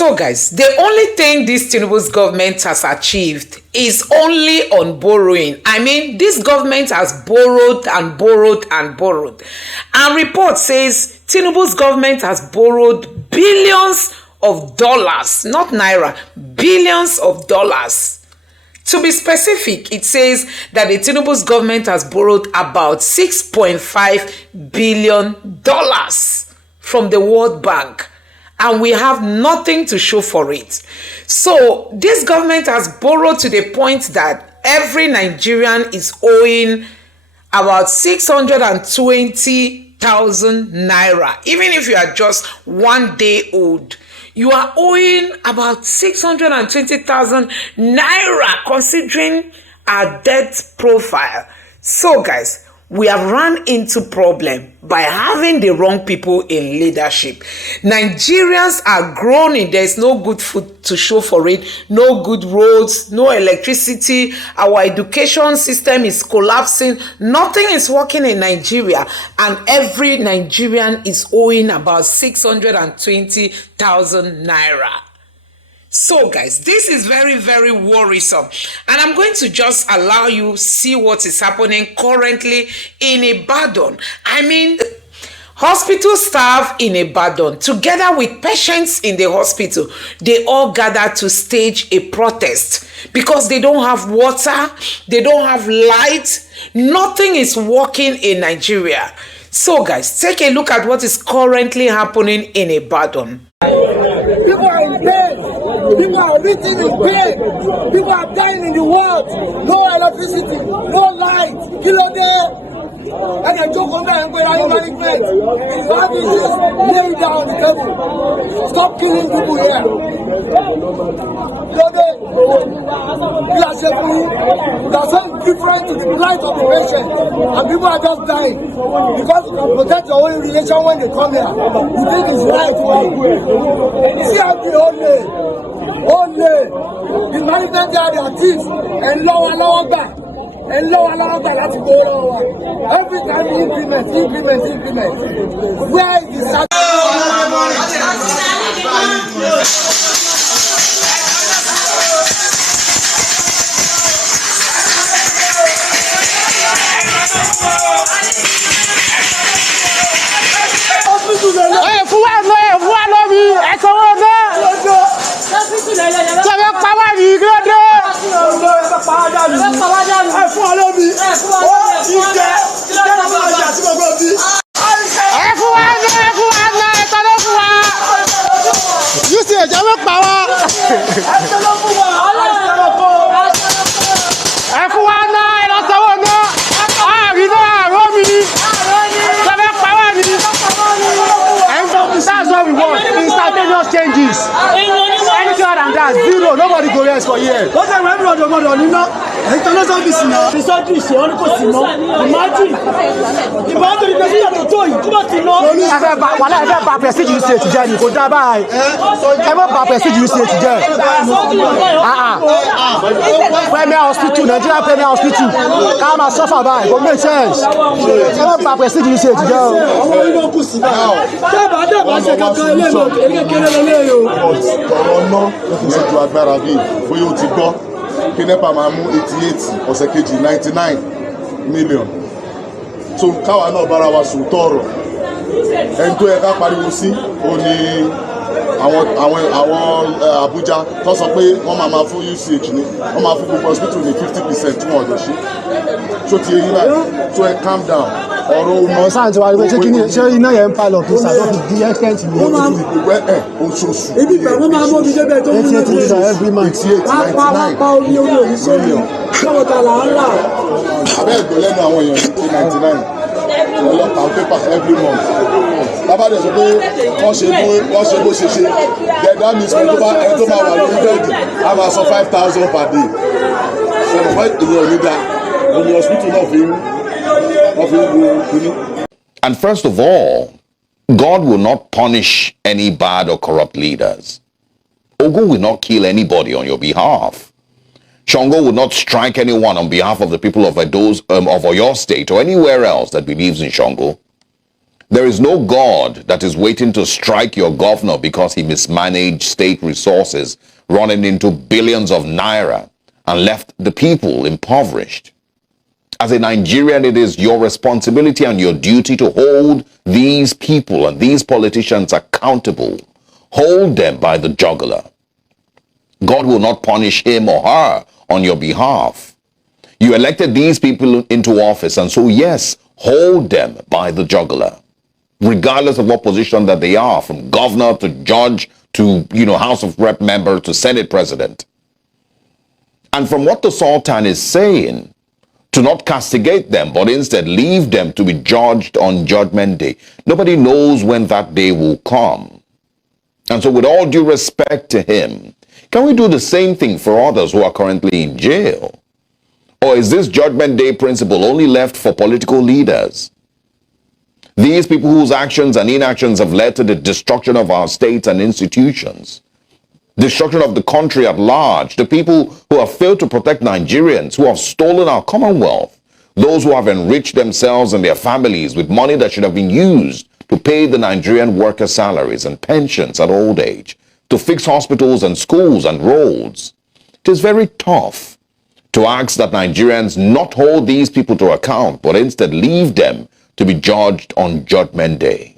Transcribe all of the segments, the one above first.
So guys, the only thing this Tinubu's government has achieved is only on borrowing. I mean, this government has borrowed and borrowed and borrowed. And report says Tinubu's government has borrowed billions of dollars, not naira, billions of dollars. To be specific, it says that the Tinubu's government has borrowed about $6.5 billion from the World Bank. And we have nothing to show for it. So this government has borrowed to the point that every Nigerian is owing about 620,000 naira. Even if you are just 1 day old, you are owing about 620,000 naira considering our debt profile. So guys, we have run into problem by having the wrong people in leadership. Nigerians are groaning. There is no good food to show for it, no good roads, no electricity. Our education system is collapsing. Nothing is working in Nigeria, and every Nigerian is owing about 620,000 naira. So guys, this is very, very worrisome, and I'm going to just allow you see what is happening currently in Ibadan. I mean, hospital staff in Ibadan, together with patients in the hospital, they all gather to stage a protest because they don't have water, they don't have light, nothing is working in Nigeria. So guys, take a look at what is currently happening in Ibadan. People are in pain. People are written in pain. People are dying in the world. No electricity, no light. Kilo day. And I joke on that and go down management. If you have issues, lay down on the table. Stop killing people here. Kilo day. You are shaking. There's something different to the plight of the patient. And people are just dying. Because you can protect your own relation when they come here. You think it's right to see how the only the management are their thieves and lower back láti go lower. Every time we implement. Where is the changes. Anything other than that, zero. Nobody go rest for years. What I remember the mother, you know, international business. The surgery, she only goes to know. Imagine. The battery doesn't have to do it. What you know? Wala ever bad prestige you say to Jenny. Go die by. Ever bad prestige you say to Jenny. Premier hospital, Nigeria Premier hospital. Come and suffer by. Go make sense. Ever bad prestige you say to Jenny. Ọ̀nà ìṣètò agbára bíi bóyá o ti gbọ́ kí NEPA máa mú 88 ọ̀sẹ̀ kejì 99 million. So káwa náà bára wa sùn tọ̀rọ̀ ẹni tó yẹ ká pariwo sí ó ní àwọn Abuja tó sọ pé wọ́n máa fún UCH ní wọ́n máa fún gbogbo hospital ní 50% tí wọ́n ọ̀dọ̀ ṣe. So ti eyín báyìí so ẹ calm down. Ọ̀rọ̀ sáà tí wàá rí pé ṣé iná yẹn ń pa lọ kí sàdọ́ fi di extent ní oṣooṣù. Ibi ìgbà wọn máa mọ omi débẹ̀ tó ń lò ní every month. 88 pa omi òní sómi lọ́wọ́ ta là ń rà. Abẹ́ ẹ̀gbọ́n lẹ́nu àwọn èèyàn ní 99 ọlọ́pàá pépà every month. Bàbá rẹ̀ sọ pé wọ́n ṣe bó ṣe ṣe. That means ẹni tó máa wà lórí bẹ́ẹ̀dì á máa sọ 5,000 per day. Ṣé mo fẹ́ èèyàn ò ní da omi hospital náà fi ń wo kíní. And first of all, God will not punish any bad or corrupt leaders. Ogun will not kill anybody on your behalf. Shango will not strike anyone on behalf of the people of Oyo State or anywhere else that believes in Shango. There is no God that is waiting to strike your governor because he mismanaged state resources, running into billions of naira and left the people impoverished. As a Nigerian, it is your responsibility and your duty to hold these people and these politicians accountable. Hold them by the jugular. God will not punish him or her on your behalf. You elected these people into office, and so yes, hold them by the jugular, regardless of what position that they are, from governor to judge to, House of Rep member to Senate president. And from what the Sultan is saying, to not castigate them, but instead leave them to be judged on Judgment Day. Nobody knows when that day will come. And so with all due respect to him, can we do the same thing for others who are currently in jail? Or is this Judgment Day principle only left for political leaders? These people whose actions and inactions have led to the destruction of our states and institutions, destruction of the country at large, the people who have failed to protect Nigerians, who have stolen our commonwealth, those who have enriched themselves and their families with money that should have been used to pay the Nigerian workers' salaries and pensions at old age, to fix hospitals and schools and roads. It is very tough to ask that Nigerians not hold these people to account, but instead leave them to be judged on Judgment Day.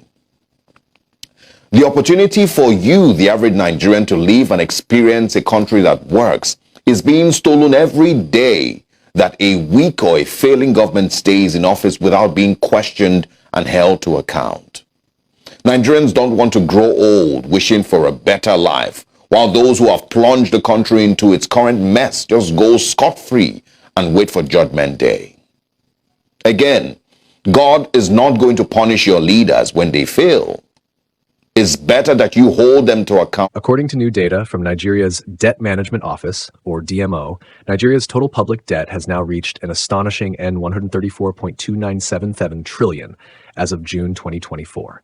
The opportunity for you, the average Nigerian, to live and experience a country that works is being stolen every day that a weak or a failing government stays in office without being questioned and held to account. Nigerians don't want to grow old wishing for a better life, while those who have plunged the country into its current mess just go scot-free and wait for Judgment Day. Again, God is not going to punish your leaders when they fail. It's better that you hold them to account. According to new data from Nigeria's Debt Management Office, or DMO, Nigeria's total public debt has now reached an astonishing N134.2977 trillion as of June 2024.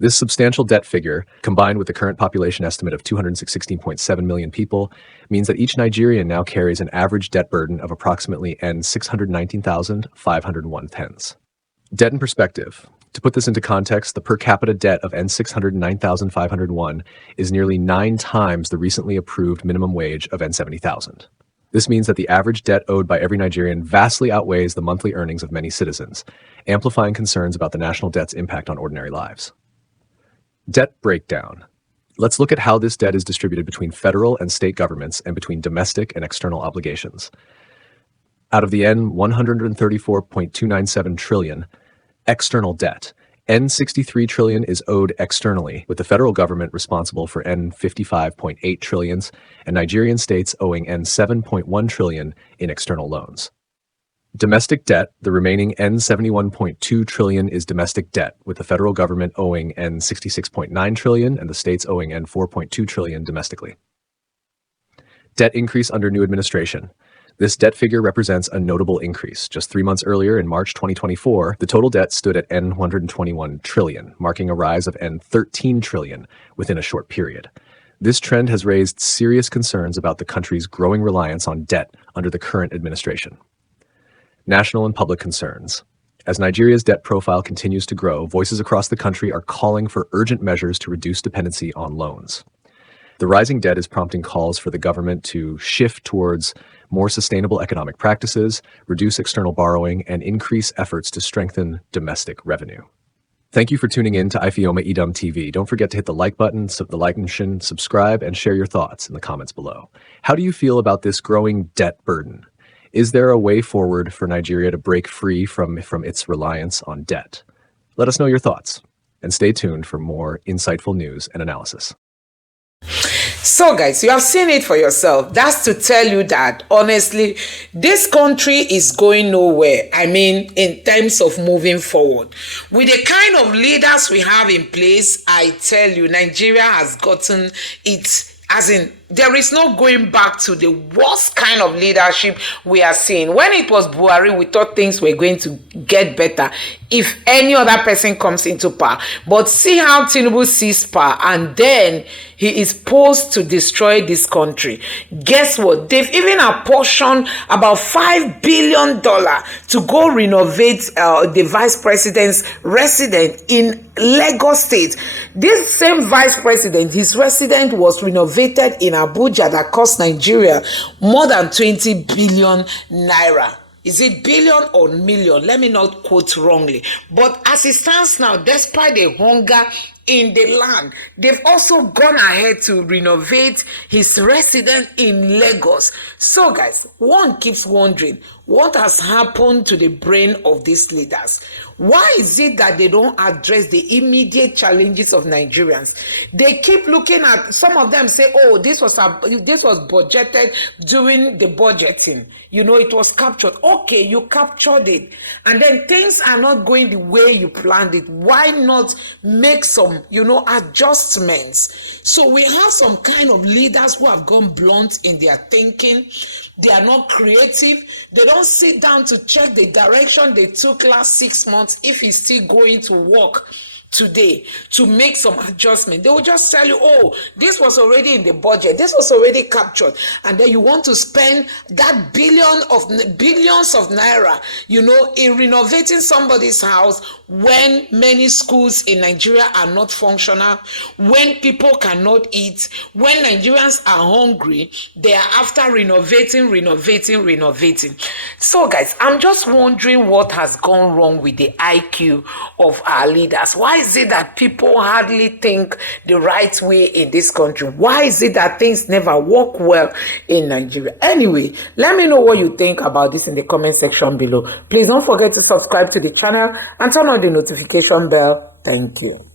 This substantial debt figure, combined with the current population estimate of 216.7 million people, means that each Nigerian now carries an average debt burden of approximately N619,501 Debt in perspective. To put this into context, the per capita debt of N609,501 is nearly 9 times the recently approved minimum wage of N70,000. This means that the average debt owed by every Nigerian vastly outweighs the monthly earnings of many citizens, amplifying concerns about the national debt's impact on ordinary lives. Debt breakdown. Let's look at how this debt is distributed between federal and state governments and between domestic and external obligations. Out of the N134.297 trillion, external debt, N63 trillion is owed externally, with the federal government responsible for N55.8 trillions and Nigerian states owing N7.1 trillion in external loans. Domestic debt, the remaining N71.2 trillion is domestic debt, with the federal government owing N66.9 trillion and the states owing N4.2 trillion domestically. Debt increase under new administration. This debt figure represents a notable increase. Just 3 months earlier, in March 2024, the total debt stood at N121 trillion, marking a rise of N13 trillion within a short period. This trend has raised serious concerns about the country's growing reliance on debt under the current administration. National and public concerns. As Nigeria's debt profile continues to grow, voices across the country are calling for urgent measures to reduce dependency on loans. The rising debt is prompting calls for the government to shift towards more sustainable economic practices, reduce external borrowing, and increase efforts to strengthen domestic revenue. Thank you for tuning in to Ifioma Idom TV. Don't forget to hit the like button, subscribe, and share your thoughts in the comments below. How do you feel about this growing debt burden? Is there a way forward for Nigeria to break free from its reliance on debt? Let us know your thoughts, and stay tuned for more insightful news and analysis. So guys, you have seen it for yourself. That's to tell you that honestly, this country is going nowhere. I mean, in terms of moving forward. With the kind of leaders we have in place, I tell you, Nigeria has gotten it, as in there is no going back to the worst kind of leadership we are seeing. When it was Buhari, we thought things were going to get better if any other person comes into power. But see how Tinubu sees power, and then he is posed to destroy this country. Guess what? They've even apportioned about $5 billion to go renovate the vice president's residence in Lagos State. This same vice president, his residence was renovated in Abuja that cost Nigeria more than 20 billion naira. Is it billion or million? Let me not quote wrongly. But as it stands now, despite the hunger in the land, they've also gone ahead to renovate his residence in Lagos. So guys, one keeps wondering, what has happened to the brain of these leaders? Why is it that they don't address the immediate challenges of Nigerians? They keep looking at, some of them say, oh, this was budgeted during the budgeting. You know, it was captured. Okay, you captured it. And then things are not going the way you planned it. Why not make some, adjustments? So we have some kind of leaders who have gone blunt in their thinking. They are not creative. They don't sit down to check the direction they took last 6 months, if it's still going to work today, to make some adjustment. They will just tell you, oh, this was already in the budget, this was already captured, and then you want to spend that billions of naira, in renovating somebody's house, when many schools in Nigeria are not functional, when people cannot eat, when Nigerians are hungry. They are after renovating. So guys, I'm just wondering what has gone wrong with the IQ of our leaders. Why is it that people hardly think the right way in this country? Why is it that things never work well in Nigeria? Anyway, let me know what you think about this in the comment section below. Please don't forget to subscribe to the channel and turn on the notification bell. Thank you.